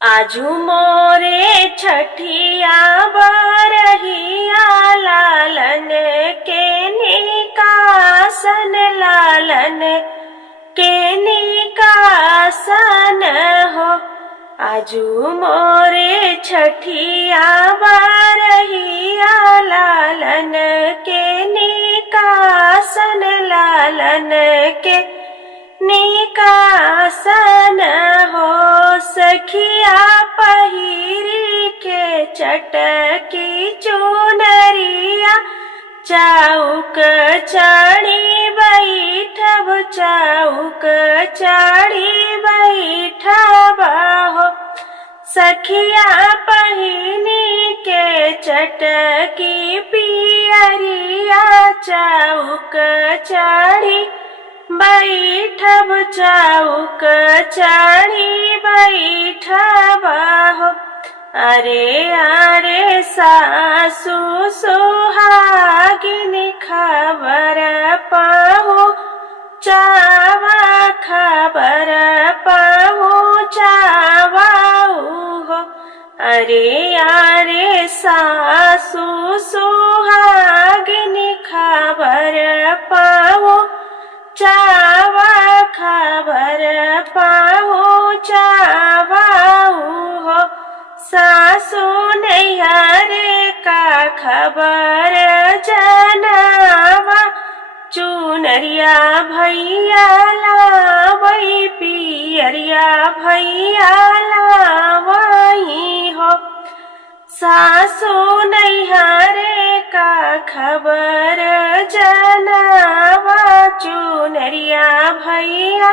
आजू मोरे छठिया बरहिया लालन के निकासन लालन के निकासन हो। आजू मोरे छठिया बरहिया लालन के निकासन लालन के निकासन हो। सखिया पहिरी के चटकी चुनरिया चौक चढ़ी बैठब चौक चढ़ी बैठब हो। सखिया पहिनी के चटकी पियरिया चौक चढ़ी बैठब चौक चढ़ी बैठब हो। अरे अरे सासु सुहागिन खबर पाहु चावा खबर पहुँचावाऊ हो। अरे अरे सासु सुहागिन खबर पाहु चावा खबर पहुँचावाऊ हो। सासु नैहरे का खबर जनावा चुनरिया भैया लावई पियरिया भैया लावई हो। सासु नैहरे का खबर जनावा चुनरिया भैया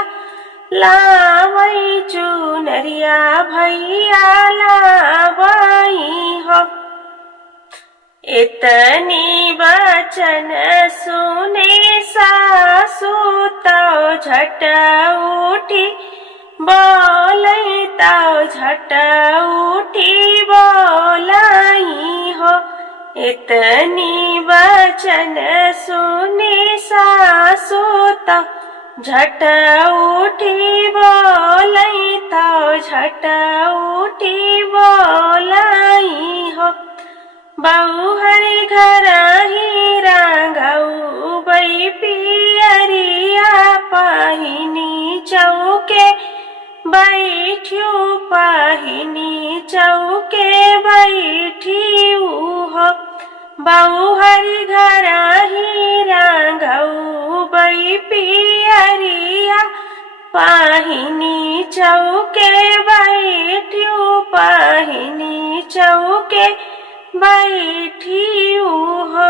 लावई चुनरिया भैया लावई हो। इतनी वचन सुने सासु तो झट उठी बोलई तो झट उठी बोलई हो। इतनी वचन सुने सासु तो झट उठी बोलई तो झट उठी बोलई हो। बहु हरि घर ही रांगऊ बई पियरिया पहिनी चौके बैठ्यू पहिनी चौके बैठ्यू हो। बहु हरि घर ही रांगऊ बई पियरिया पहिनी चौके बैठ्यू पहिनी चौके बैठियू हो।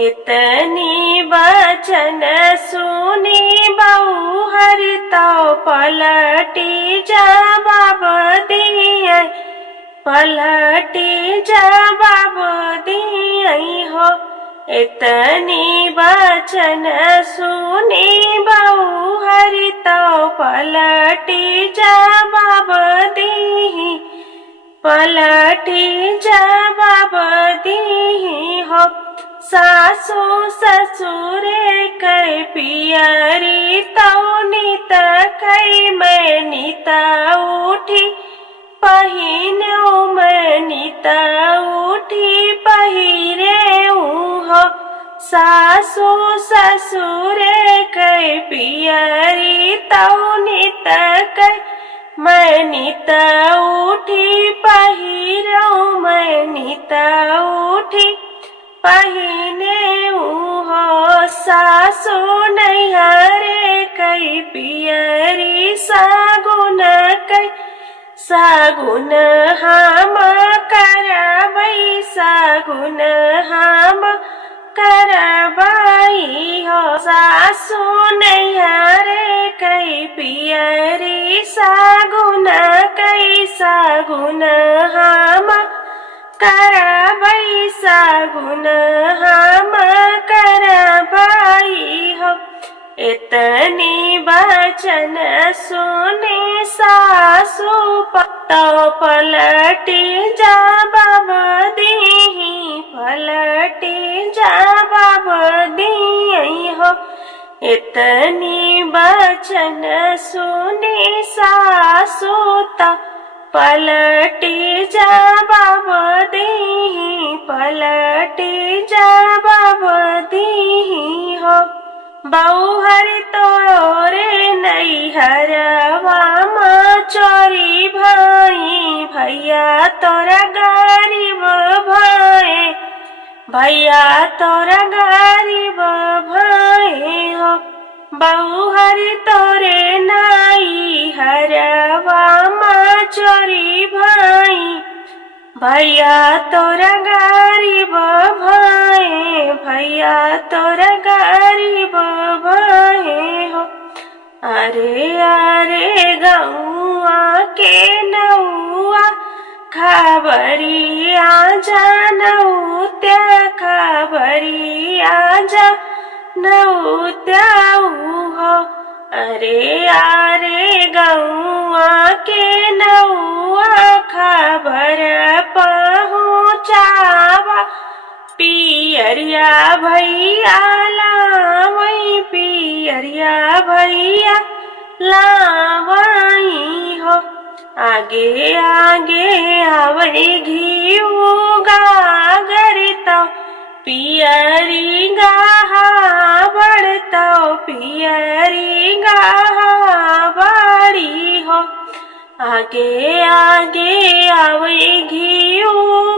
इतनी वचन सुनी बहु हरि तो पलटी जवाब दिए पलटी जवाब दिए हो। इतनी वचन सुनी बहु हरि तो पलटी जवाब दी पलटी जवाब दी हो। सासु ससुरे कै पियरी तो नित कै मैं नित उठी पहिनऊ मैं नित उठी पहिरे हो। सासु ससुरे कै पियरी तो नित कै मैं नित उठी पहिरऊ मैं नित उठी पहिने हो। सासु नैहरे कै पियरी सागुन कै सागुन हम करबई सागुन हम करबई हो। सासु नैहरे कै पियरी सागुन कै सागुन हम करबई सागुन हम करबई हो। इतनी वचन सुने सासु तो पलटी जवाब दीही पलटी जवाब दी हो। इतनी वचन सुनी सासु त पलटी जवाब दीही, पलटी जवाब दीही हो। बौहर तोरे नैहरवा माँ चोरी भाई, भैया तोरा गरीब भाई, भैया तोरा गरीब भाई हो। बौहर तोरे नैहरवा माँ चोरी भाई, भैया तोरा गरीब भाई, भैया तोरा गरीब भाई हो। अरे अरे गौआ के नौआ खबरिया जानऊ त्या, खबरिया जानऊ त्याऊ हो। अरे अरे गौआ के नौआ खबर पहुँचावा, पियरिया भैया लावई, पियरिया भैया लावई हो। आगे आगे आवई घीऊ गागर तो पियरी गाहा बढ़तो, पियरी गाहा बड़ी हो। आगे आगे आवई घीऊ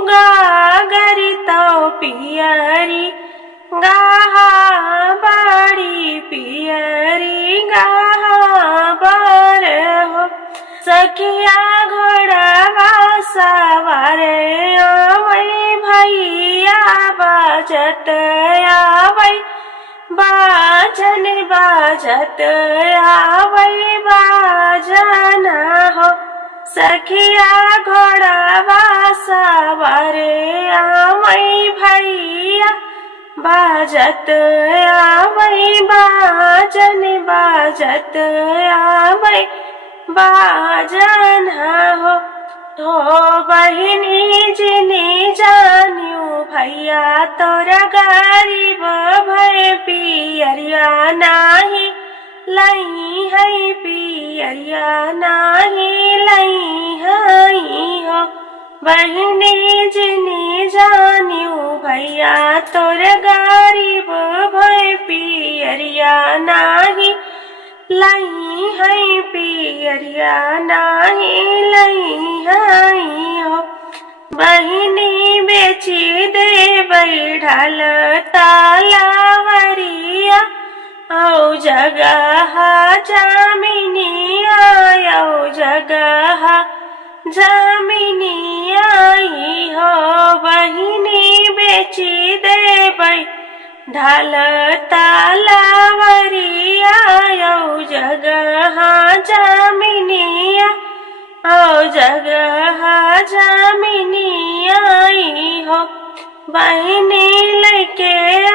गागर तो पियरी गाहा बड़ी, पियरी गाहा बड़ हो। सखिया घोड़वा सवार आवई, भैया बाजत आवई, बाजन बाजत आवई बाजन हो। सखिया घोड़वा सवार आवई, भैया बाजत आवई, बाजन बाजत आवई बाजन हो। तो बहिनी जिनी जानियो, भैया तोरा गरीब भय, पियरिया नाही लई है, पियरिया नाही लई है हो। बहिनी जिनी जानियो, भैया तोरा गरीब भय, पियरिया नाही लई है, पियरिया नाही लई है हो। बहिनी बेची दे बैठल तालावरिया, औ जगह जमीनी आयो, जगह जमीनी आई हो। बहिनी बेची दे ढाल तालावरिया, औ जगह जमीनिया, औ जगह जमीनिया आई हो। बहिनी लेके औ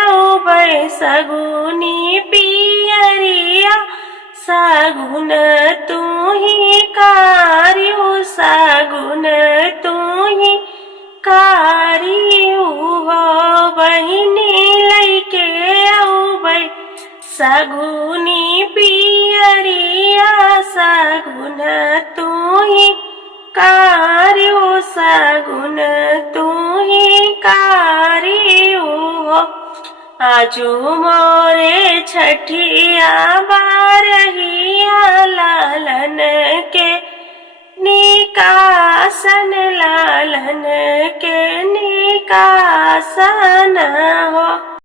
सगुनी पियरिया, सगुन तू ही कारियो, सगुन तू ही कारियो हो। बहिनी लेके औ सगुनी पियरिया, सगुन तू ही कारियो, सगुन तू ही कारियो हो। आजू मोरे छठिया बारहिया, लालन के निकासन, लालन के निकासन हो।